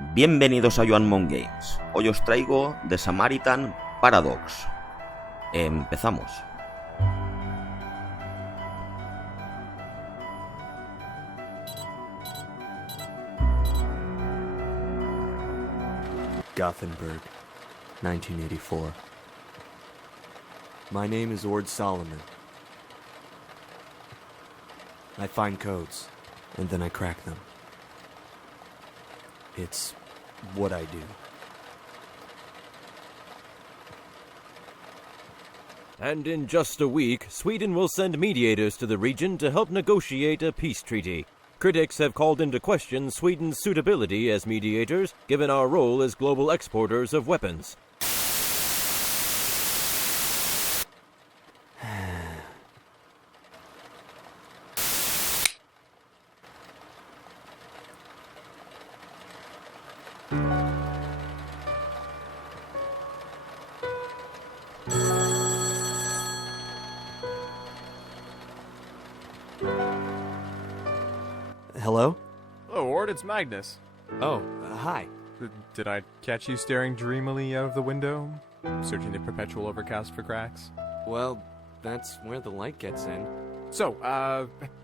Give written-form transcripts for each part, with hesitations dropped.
Bienvenidos a Joan Mon Games. Hoy os traigo The Samaritan Paradox. Empezamos. Gothenburg, 1984. My name is Ord Solomon. I find codes, and then I crack them. It's what I do. And in just a week, Sweden will send mediators to the region to help negotiate a peace treaty. Critics have called into question Sweden's suitability as mediators, given our role as global exporters of weapons. Hello? Hello, Ord, it's Magnus. Oh, hi. Did I catch you staring dreamily out of the window? Searching the perpetual overcast for cracks? Well, that's where the light gets in. So,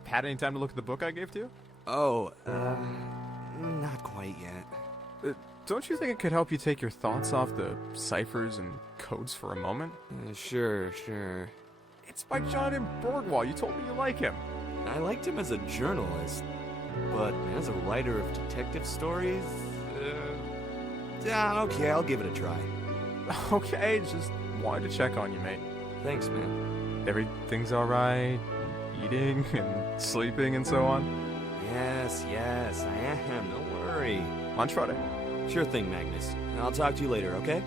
had any time to look at the book I gave to you? Oh, not quite yet. Don't you think it could help you take your thoughts off the ciphers and codes for a moment? Sure. It's by Jonathan Borgwall. You told me you like him. I liked him as a journalist, but as a writer of detective stories, okay, I'll give it a try. Okay, just wanted to check on you, mate. Thanks, man. Everything's alright? Eating and sleeping and so on? Yes, I am, don't worry. On Friday. Sure thing, Magnus. I'll talk to you later, okay?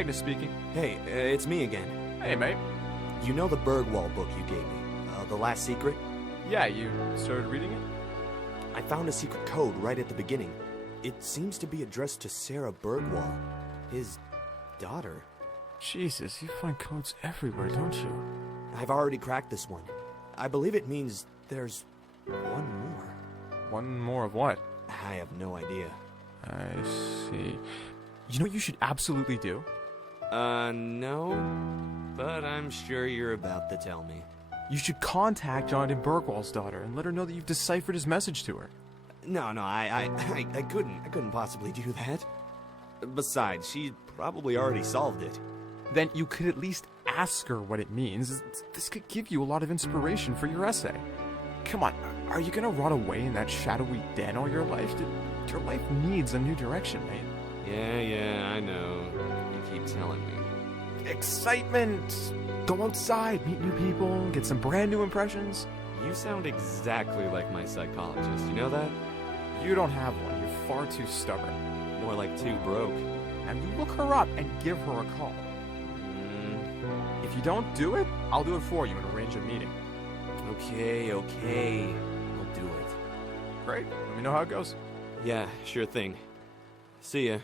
Magnus speaking. Hey, it's me again. Hey, mate. You know the Bergwall book you gave me? The Last Secret? Yeah, you started reading it? I found a secret code right at the beginning. It seems to be addressed to Sarah Bergwall, his daughter. Jesus, you find codes everywhere, don't you? I've already cracked this one. I believe it means there's one more. One more of what? I have no idea. I see. You know what you should absolutely do? No. But I'm sure you're about to tell me. You should contact Jonathan Bergwall's daughter and let her know that you've deciphered his message to her. No, I couldn't possibly do that. Besides, she probably already solved it. Then you could at least ask her what it means. This could give you a lot of inspiration for your essay. Come on, are you gonna rot away in that shadowy den all your life? Your life needs a new direction, mate. Yeah, I know. You keep telling me. Excitement! Go outside, meet new people, get some brand new impressions. You sound exactly like my psychologist, you know that? You don't have one, you're far too stubborn. More like too broke. Now you look her up and give her a call. If you don't do it, I'll do it for you and arrange a meeting. Okay. I'll do it. Great, let me know how it goes. Yeah, sure thing. See ya.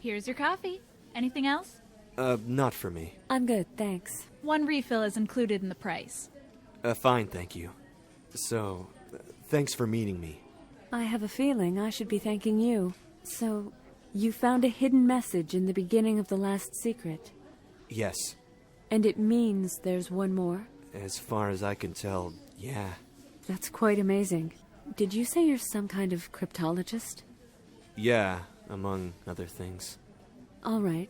Here's your coffee. Anything else? Not for me. I'm good, thanks. One refill is included in the price. Fine, thank you. So, thanks for meeting me. I have a feeling I should be thanking you. So, you found a hidden message in the beginning of The Last Secret. Yes. And it means there's one more? As far as I can tell, yeah. That's quite amazing. Did you say you're some kind of cryptologist? Yeah, among other things. All right.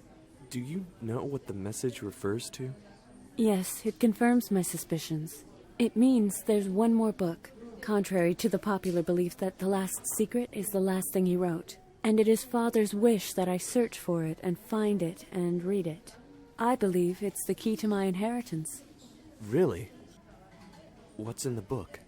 Do you know what the message refers to? Yes, it confirms my suspicions. It means there's one more book, contrary to the popular belief that The Last Secret is the last thing he wrote. And it is Father's wish that I search for it and find it and read it. I believe it's the key to my inheritance. Really? What's in the book?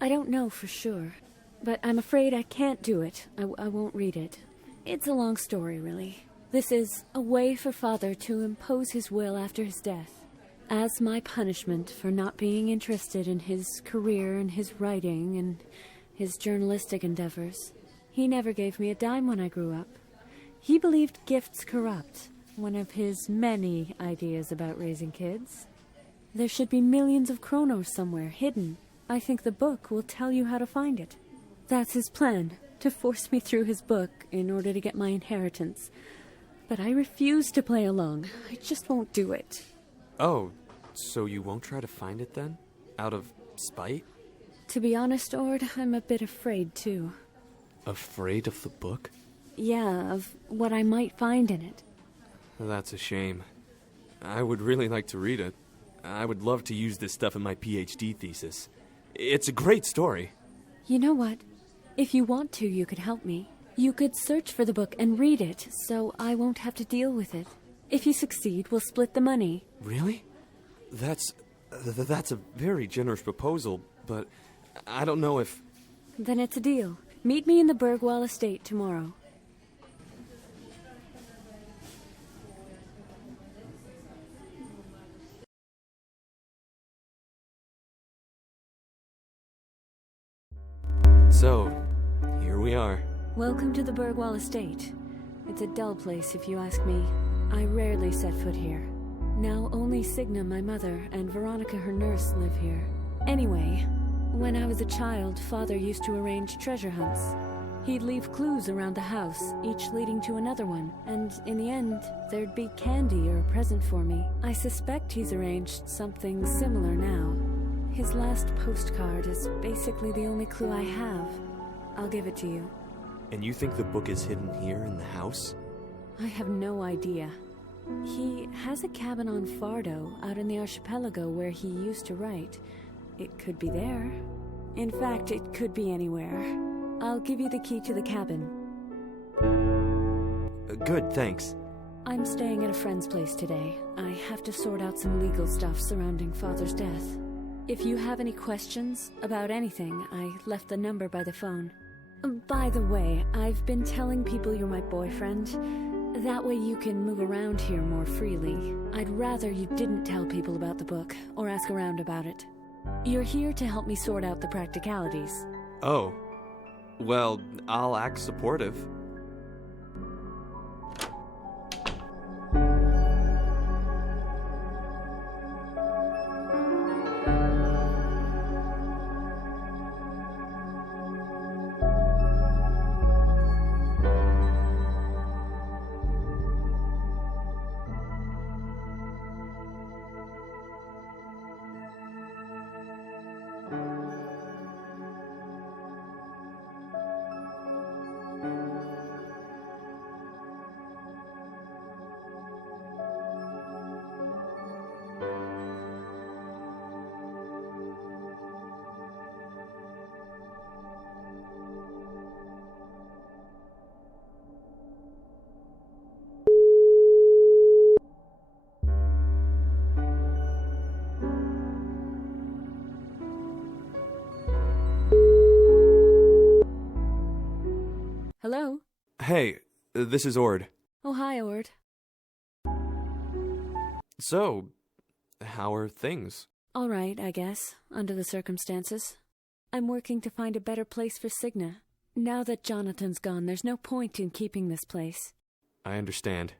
I don't know for sure, but I'm afraid I can't do it. I won't read it. It's a long story, really. This is a way for Father to impose his will after his death. As my punishment for not being interested in his career and his writing and his journalistic endeavors, He never gave me a dime when I grew up. He believed gifts corrupt, one of his many ideas about raising kids. There should be millions of kronos somewhere, hidden. I think the book will tell you how to find it. That's his plan, to force me through his book in order to get my inheritance. But I refuse to play along. I just won't do it. Oh, so you won't try to find it then? Out of spite? To be honest, Ord, I'm a bit afraid, too. Afraid of the book? Yeah, of what I might find in it. That's a shame. I would really like to read it. I would love to use this stuff in my PhD thesis. It's a great story. You know what? If you want to, you could help me. You could search for the book and read it, so I won't have to deal with it. If you succeed, we'll split the money. Really? That's a very generous proposal, but I don't know if... Then it's a deal. Meet me in the Bergwall estate tomorrow. So, here we are. Welcome to the Bergwall estate. It's a dull place, if you ask me. I rarely set foot here. Now only Signa, my mother, and Veronica, her nurse, live here. Anyway, when I was a child, Father used to arrange treasure hunts. He'd leave clues around the house, each leading to another one, and in the end, there'd be candy or a present for me. I suspect he's arranged something similar now. His last postcard is basically the only clue I have. I'll give it to you. And you think the book is hidden here in the house? I have no idea. He has a cabin on Fardo, out in the archipelago where he used to write. It could be there. In fact, it could be anywhere. I'll give you the key to the cabin. Good, thanks. I'm staying at a friend's place today. I have to sort out some legal stuff surrounding Father's death. If you have any questions about anything, I left the number by the phone. By the way, I've been telling people you're my boyfriend. That way you can move around here more freely. I'd rather you didn't tell people about the book, or ask around about it. You're here to help me sort out the practicalities. Oh. Well, I'll act supportive. Hello? Hey, this is Ord. Oh, hi, Ord. So, how are things? All right, I guess, under the circumstances. I'm working to find a better place for Signa. Now that Jonathan's gone, there's no point in keeping this place. I understand.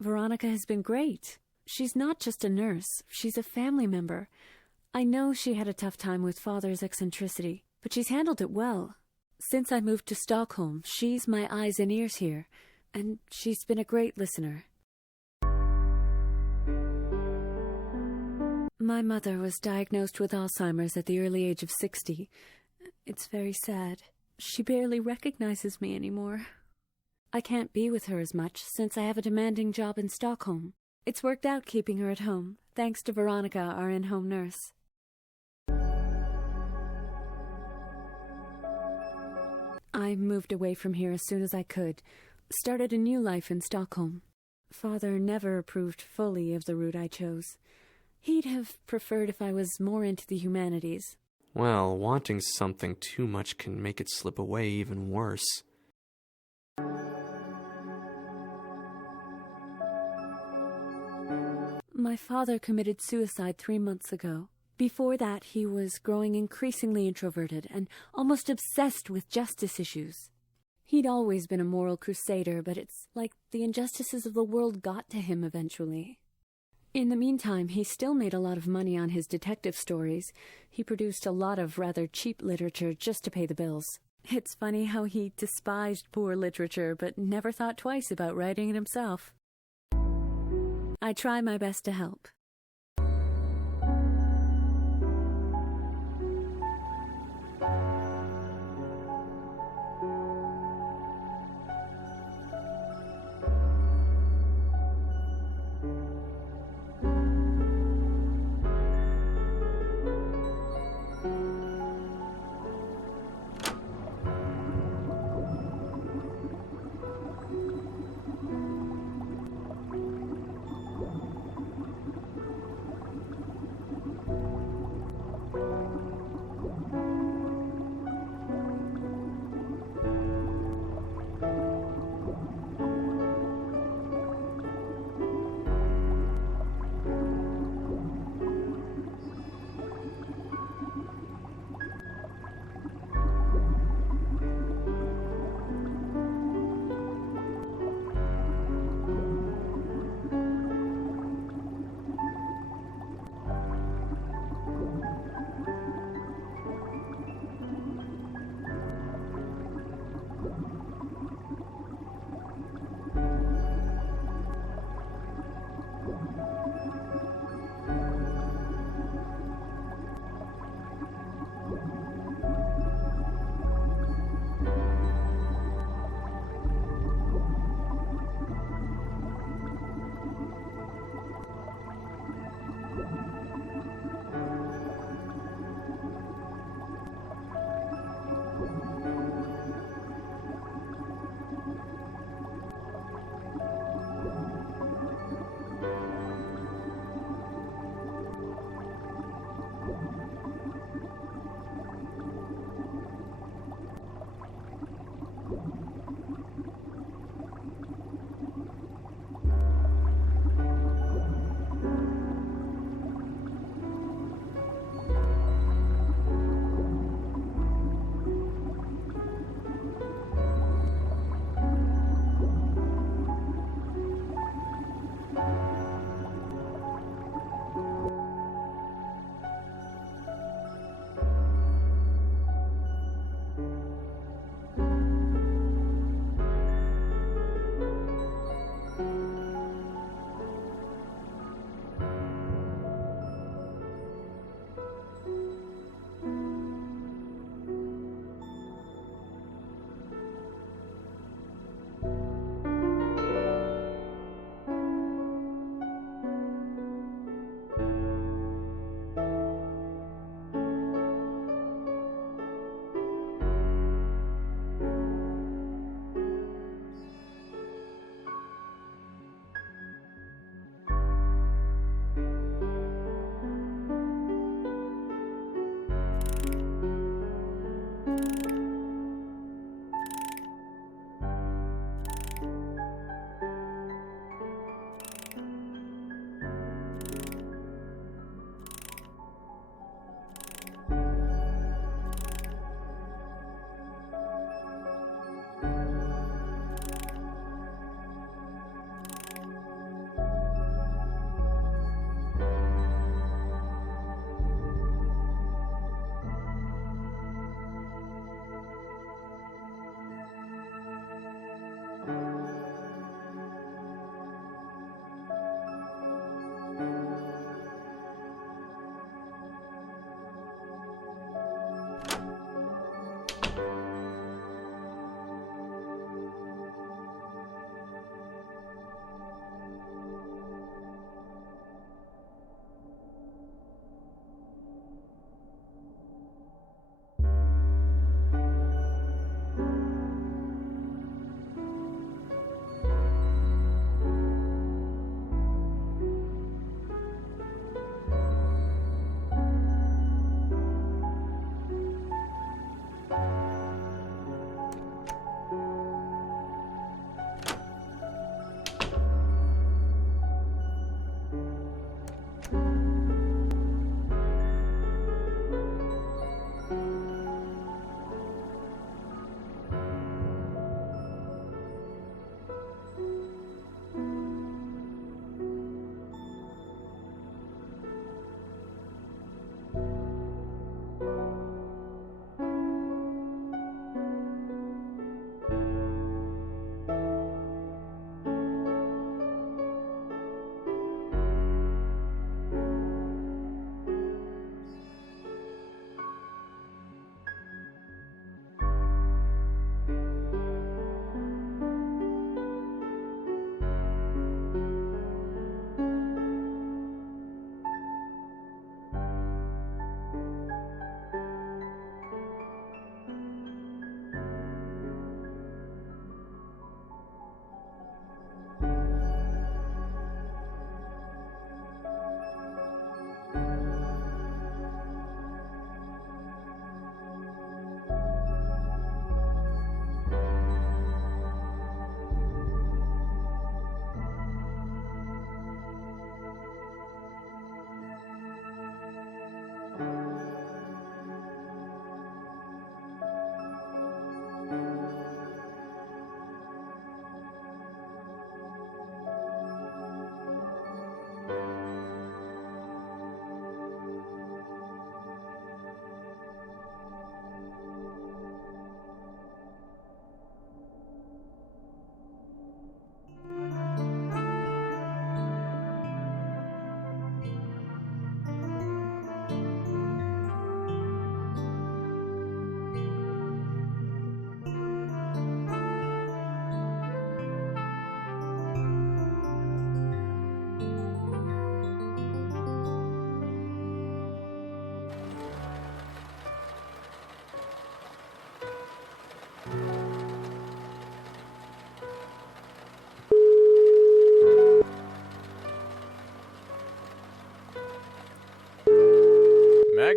Veronica has been great. She's not just a nurse, she's a family member. I know she had a tough time with Father's eccentricity, but she's handled it well. Since I moved to Stockholm, she's my eyes and ears here, and she's been a great listener. My mother was diagnosed with Alzheimer's at the early age of 60. It's very sad. She barely recognizes me anymore. I can't be with her as much since I have a demanding job in Stockholm. It's worked out keeping her at home, thanks to Veronica, our in-home nurse. I moved away from here as soon as I could, started a new life in Stockholm. Father never approved fully of the route I chose. He'd have preferred if I was more into the humanities. Well, wanting something too much can make it slip away even worse. My father committed suicide 3 months ago. Before that, he was growing increasingly introverted and almost obsessed with justice issues. He'd always been a moral crusader, but it's like the injustices of the world got to him eventually. In the meantime, he still made a lot of money on his detective stories. He produced a lot of rather cheap literature just to pay the bills. It's funny how he despised poor literature, but never thought twice about writing it himself. I try my best to help.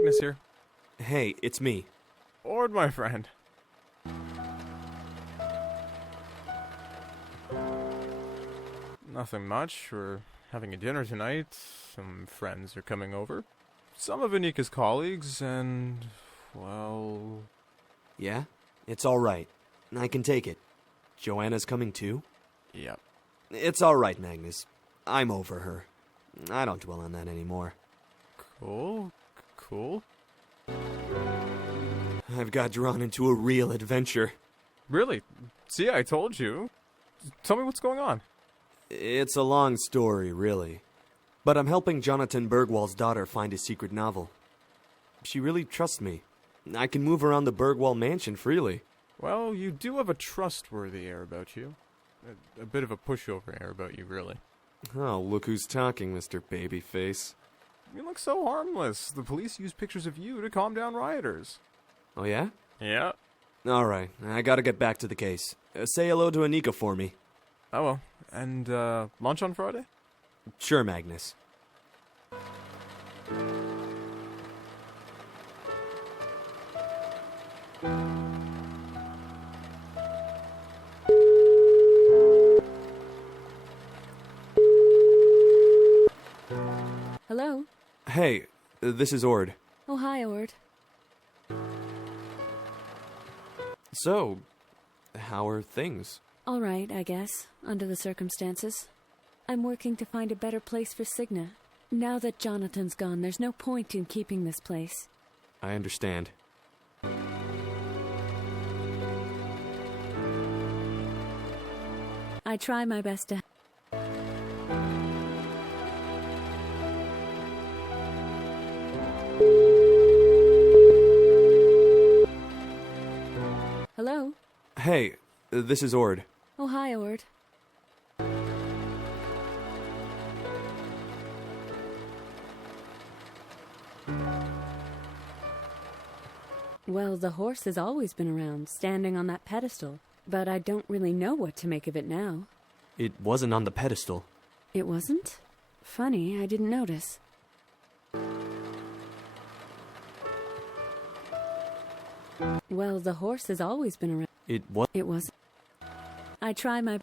Magnus here. Hey, it's me. Ord, my friend. Nothing much. We're having a dinner tonight. Some friends are coming over. Some of Anika's colleagues, and, well... Yeah? It's alright. I can take it. Joanna's coming too? Yep. It's alright, Magnus. I'm over her. I don't dwell on that anymore. Cool. Cool. I've got drawn into a real adventure. Really? See, I told you. Tell me what's going on. It's a long story, really. But I'm helping Jonathan Bergwall's daughter find his secret novel. She really trusts me. I can move around the Bergwall mansion freely. Well, you do have a trustworthy air about you. A bit of a pushover air about you, really. Oh, look who's talking, Mr. Babyface. You look so harmless. The police use pictures of you to calm down rioters. Oh, yeah? Yeah. Alright, I gotta get back to the case. Say hello to Anika for me. Oh, well. And, lunch on Friday? Sure, Magnus. Hello? Hey, this is Ord. Oh, hi, Ord. So, how are things? All right, I guess, under the circumstances. I'm working to find a better place for Signa. Now that Jonathan's gone, there's no point in keeping this place. I understand. I try my best to... Hello? Hey, this is Ord. Oh, hi, Ord. Well, the horse has always been around, standing on that pedestal. But I don't really know what to make of it now. It wasn't on the pedestal. It wasn't? Funny, I didn't notice. Well, the horse has always been around. It was. It was. I try my...